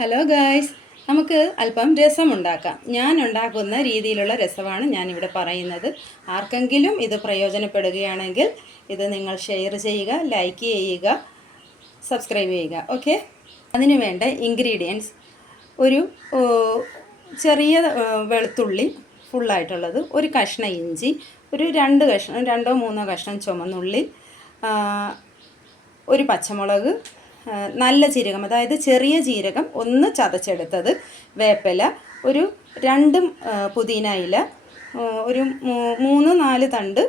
Hello guys, നമുക്ക് അല്പം രസം ഉണ്ടാക്കാം. ഞാൻ ഉണ്ടാക്കുന്ന രീതിയിലുള്ള രസമാണ് ഞാനിവിടെ പറയുന്നത്. ആർക്കെങ്കിലും ഇത് പ്രയോജനപ്പെടുകയാണെങ്കിൽ ഇത് നിങ്ങൾ ഷെയർ ചെയ്യുക, ലൈക്ക് ചെയ്യുക, സബ്സ്ക്രൈബ് ചെയ്യുക. ഓക്കെ, അതിനു വേണ്ട ഇൻഗ്രീഡിയൻസ്: ഒരു ചെറിയ വെളുത്തുള്ളി ഫുള്ളായിട്ടുള്ളത്, ഒരു കഷ്ണം ഇഞ്ചി, ഒരു രണ്ടോ മൂന്നോ കഷ്ണം ചുമന്നുള്ളി, ഒരു പച്ചമുളക്, നല്ല ജീരകം, അതായത് ചെറിയ ജീരകം ഒന്ന് ചതച്ചെടുത്തത്, വേപ്പില, ഒരു 2 പുതിന ഇല, ഒരു 3-4 തണ്ട്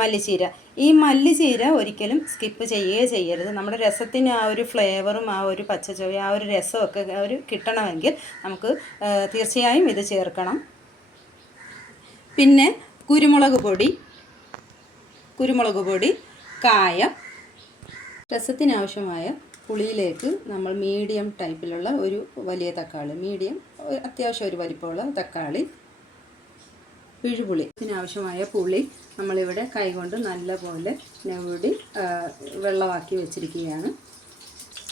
മല്ലിച്ചീര. ഈ മല്ലിച്ചീര ഒരിക്കലും സ്കിപ്പ് ചെയ്യരുത്. നമ്മുടെ രസത്തിന് ആ ഒരു ഫ്ലേവറും ആ ഒരു പച്ചച്ചുവ ആ ഒരു രസമൊക്കെ കിട്ടണമെങ്കിൽ നമുക്ക് തീർച്ചയായും ഇത് ചേർക്കണം. പിന്നെ കുരുമുളക് പൊടി, കായം. രസത്തിനാവശ്യമായ പുളിയിലേക്ക് നമ്മൾ മീഡിയം ടൈപ്പിലുള്ള ഒരു വലിയ തക്കാളി, അത്യാവശ്യം ഒരു വലിപ്പമുള്ള തക്കാളി, പിഴുപുളി. ഇതിനാവശ്യമായ പുളി നമ്മളിവിടെ കൈകൊണ്ട് നല്ലപോലെ ഞെവുടി വെള്ളമാക്കി വെച്ചിരിക്കുകയാണ്.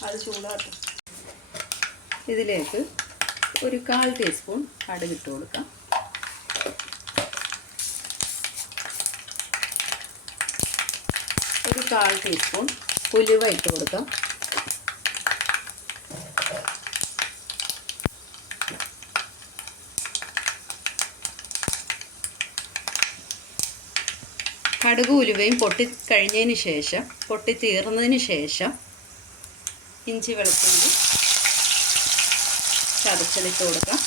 അത് ചൂടാക്കും. ഇതിലേക്ക് ഒരു 1/4 ടീസ്പൂൺ കടുകിട്ട് കൊടുക്കാം. ഒരു 1/4 ടീസ്പൂൺ ഉലുവ ഇട്ട് കൊടുക്കാം. കടുക് ഉലുവയും പൊട്ടിത്തീർന്നതിന് ശേഷം ഇഞ്ചി വെളുത്തുള്ളി ചതച്ചതിട്ട് കൊടുക്കാം.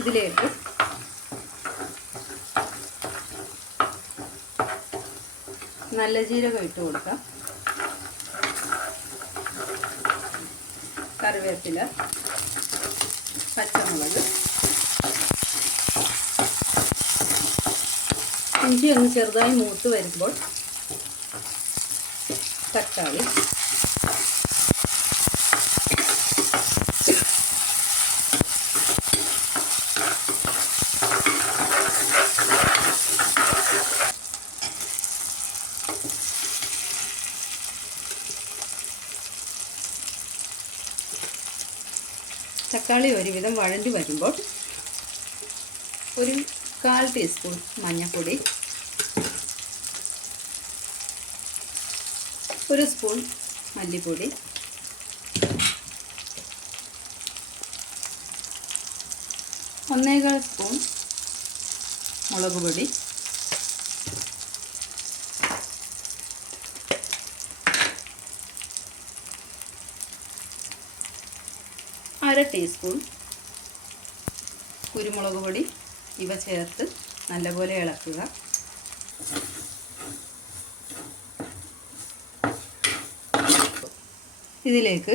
ഇതിലേക്ക് നല്ല ജീരകം ഇട്ട് കൊടുക്കാം, കറിവേപ്പില, പച്ചമുളക്. ഇഞ്ചി ഒന്ന് ചെറുതായി മൂത്ത് വരുമ്പോൾ തക്കാളി, തക്കാളി ഒരുവിധം വഴണ്ടി വരുമ്പോൾ ഒരു 1/4 ടീസ്പൂൺ മഞ്ഞൾപ്പൊടി, 1 സ്പൂൺ മല്ലിപ്പൊടി, 1/4 സ്പൂൺ മുളക് പൊടി, അര ടീസ്പൂൺ കുരുമുളക് പൊടി. ഇവ ചേർത്ത് നല്ലപോലെ ഇളക്കുക. ഇതിലേക്ക്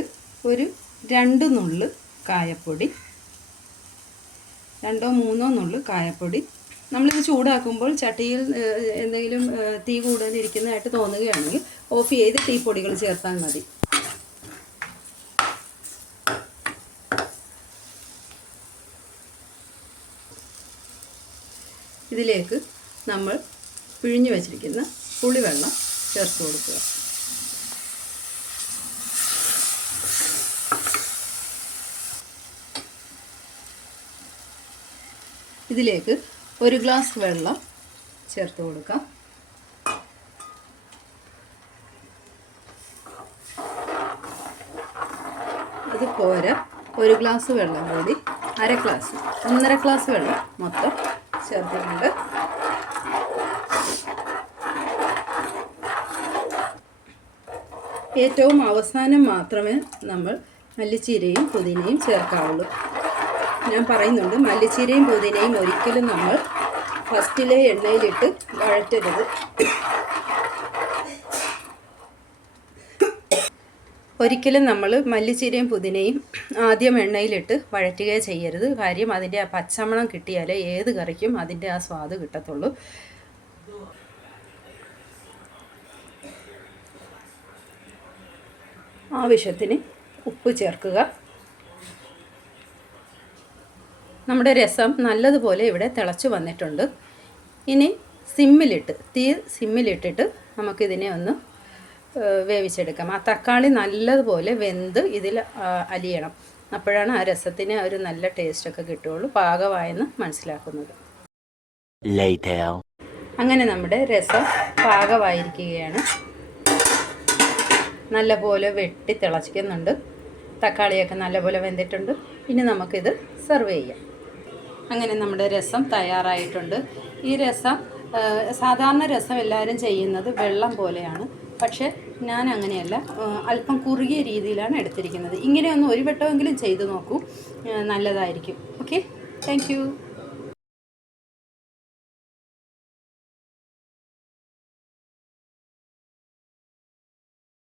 ഒരു 2 നുള്ള് കായപ്പൊടി, 2-3 നുള്ള് കായപ്പൊടി. നമ്മളിത് ചൂടാക്കുമ്പോൾ ചട്ടിയിൽ എന്തെങ്കിലും തീ കൂടുതലിരിക്കുന്നതായിട്ട് തോന്നുകയാണെങ്കിൽ ഓഫ് ചെയ്ത് ടീപ്പൊടികൾ ചേർത്താൽ മതി. ഇതിലേക്ക് നമ്മൾ പിഴിഞ്ഞു വച്ചിരിക്കുന്ന പുളിവെള്ളം ചേർത്ത് കൊടുക്കുക. ഇതിലേക്ക് 1 ഗ്ലാസ് വെള്ളം ചേർത്ത് കൊടുക്കാം. അത് പോരാ, 1 ഗ്ലാസ് വെള്ളം കൂടി, 1.5 ഗ്ലാസ് വെള്ളം മൊത്തം ചേർത്തിട്ടുണ്ട്. ഏറ്റവും അവസാനം മാത്രമേ നമ്മൾ മല്ലിച്ചീരയും പുതിനയും ചേർക്കാവുള്ളൂ. ഞാൻ പറയുന്നുണ്ട്, മല്ലിച്ചീരയും പുതിനയും ഒരിക്കലും നമ്മൾ ഫസ്റ്റിലെ എണ്ണയിലിട്ട് വഴറ്റരുത്. ഒരിക്കലും നമ്മൾ മല്ലിച്ചീരയും പുതിനയും ആദ്യം എണ്ണയിലിട്ട് വഴറ്റുകയോ ചെയ്യരുത്. കാര്യം അതിൻ്റെ ആ പച്ചമണം കിട്ടിയാലേ ഏത് കറിക്കും അതിൻ്റെ ആ സ്വാദ് കിട്ടത്തുള്ളൂ. ആവശ്യത്തിന് ഉപ്പ് ചേർക്കുക. നമ്മുടെ രസം നല്ലതുപോലെ ഇവിടെ തിളച്ച് വന്നിട്ടുണ്ട്. ഇനി തീ സിമ്മിലിട്ടിട്ട് നമുക്കിതിനെ ഒന്ന് വേവിച്ചെടുക്കാം. ആ തക്കാളി നല്ലതുപോലെ വെന്ത് ഇതിൽ അലിയണം. അപ്പോഴാണ് ആ രസത്തിന് ഒരു നല്ല ടേസ്റ്റൊക്കെ കിട്ടുകയുള്ളൂ, പാകമായെന്ന് മനസ്സിലാക്കുന്നത്. അങ്ങനെ നമ്മുടെ രസം പാകമായിരിക്കുകയാണ്. നല്ലപോലെ വെട്ടി തിളച്ചിക്കുന്നുണ്ട്. തക്കാളിയൊക്കെ നല്ലപോലെ വെന്തിട്ടുണ്ട്. ഇനി നമുക്കിത് സെർവ് ചെയ്യാം. അങ്ങനെ നമ്മുടെ രസം തയ്യാറായിട്ടുണ്ട്. ഈ രസം സാധാരണ രസം എല്ലാവരും ചെയ്യുന്നത് വെള്ളം പോലെയാണ്. പക്ഷേ ഞാൻ അങ്ങനെയല്ല, അല്പം കുറുകിയ രീതിയിലാണ് എടുത്തിരിക്കുന്നത്. ഇങ്ങനെയൊന്ന് ഒരു വട്ടമെങ്കിലും ചെയ്തു നോക്കൂ, നല്ലതായിരിക്കും. Okay, thank you.